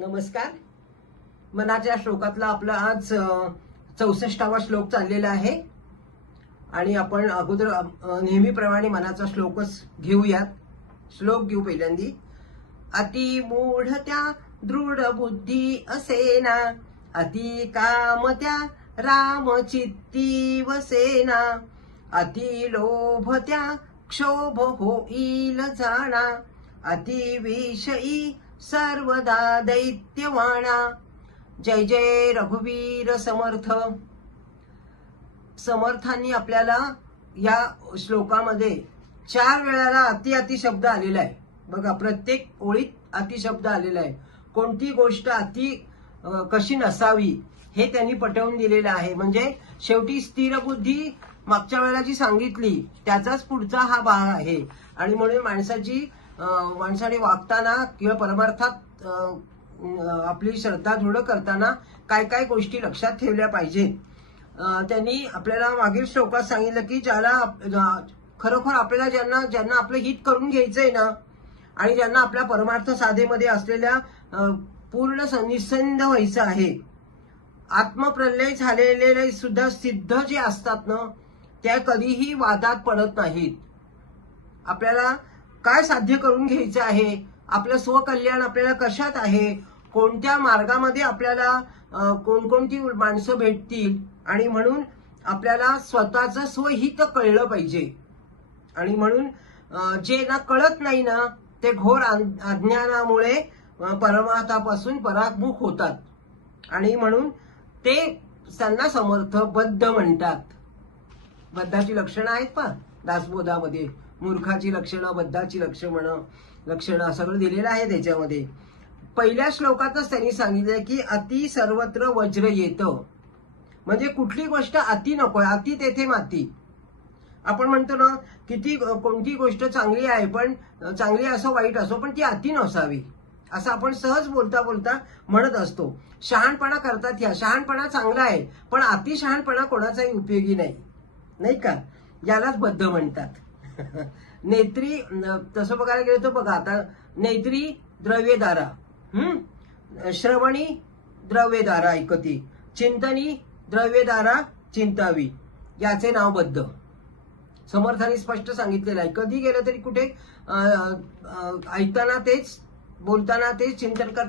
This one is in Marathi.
नमस्कार. मनाच्या श्लोकातला आपला आज 64वा श्लोक चाललेला आहे आणि आपण अगोदर नेहमीप्रमाणे मनाचा श्लोकच घेऊयात. श्लोक घेऊ पहिल्यांदी. अति मूढत्या दृढ बुद्धी असेना, अति कामत्या रामचित्ती वसेना, अति लोभत्या क्षोभ होईल जाणा, अति विषयी सर्वदा दैत्यवाणा. जय जय रघुवीर समर्थ. समर्थांनी आपल्याला या श्लोकामध्ये 4 वेळाला अति शब्द आलेला आहे. बघा, प्रत्येक ओळीत अति शब्द आलेला आहे. कोणती गोष्ट अति कशी नसावी हे त्यांनी पटवून दिलेलं आहे. म्हणजे शेवटी स्थिर बुद्धी मागच्या वेळेला जी सांगितली त्याचाच पुढचा हा भाग आहे. आणि म्हणून माणसाने वागताना किंवा परमार्थात आपली श्रद्धा दृढ करताना काय काय गोष्टी लक्षात ठेवल्या पाहिजेत. त्यांनी आपल्याला मागील श्लोकात सांगितलं की ज्याला खरोखर आपल्याला ज्यांना आपलं हित करून घ्यायचंय ना, आणि ज्यांना आपल्या परमार्थ साधेमध्ये असलेल्या पूर्ण निस्संद व्हायचं आहे, आत्मप्रलय झालेले सुद्धा सिद्ध जे असतात ना, त्या कधीही वादात पडत नाहीत. आपल्याला काय साध्य करून घ्यायचं आहे, आपलं स्वकल्याण आपल्याला कशात आहे, कोणत्या मार्गामध्ये आपल्याला कोणकोणती माणसं भेटतील, आणि म्हणून आपल्याला स्वतःचं स्वहित कळलं पाहिजे. आणि म्हणून जे ना कळत नाही ना, ते घोर अज्ञानामुळे परमार्थापासून परागमुख होतात. आणि म्हणून ते त्यांना समर्थ बद्ध म्हणतात. बद्धाची लक्षणं आहेत पहा दासबोधामध्ये. मूर्खाची लक्षणं, बद्धाची लक्षणं सगळं दिलेलं आहे त्याच्यामध्ये. पहिल्या श्लोकातच त्यांनी सांगितलं की अति सर्वत्र वज्र येतं. म्हणजे कुठली गोष्ट अति नकोय, अति तेथे माती. आपण म्हणतो ना, कोणती गोष्ट चांगली आहे, पण चांगली असो वाईट असो, पण ती अति नसावी असं आपण सहज बोलता बोलता म्हणत असतो. शहाणपणा करतात, शहाणपणा चांगला आहे, पण अति शहाणपणा कोणाचाही उपयोगी नाही का. यालाच बद्ध म्हणतात. नेत्री तसं बघायला गेलं तर बघा, आता नेत्री द्रव्यदारा, श्रवणी द्रव्यदारा ऐकती, चिंतनी द्रव्यदारा चिंतावी, याचे नाव बद्ध. समर्थांनी स्पष्ट सांगितलेलं आहे. कधी गेलं तरी कुठे ऐकताना तेच, बोलताना तेच, चिंतन करताना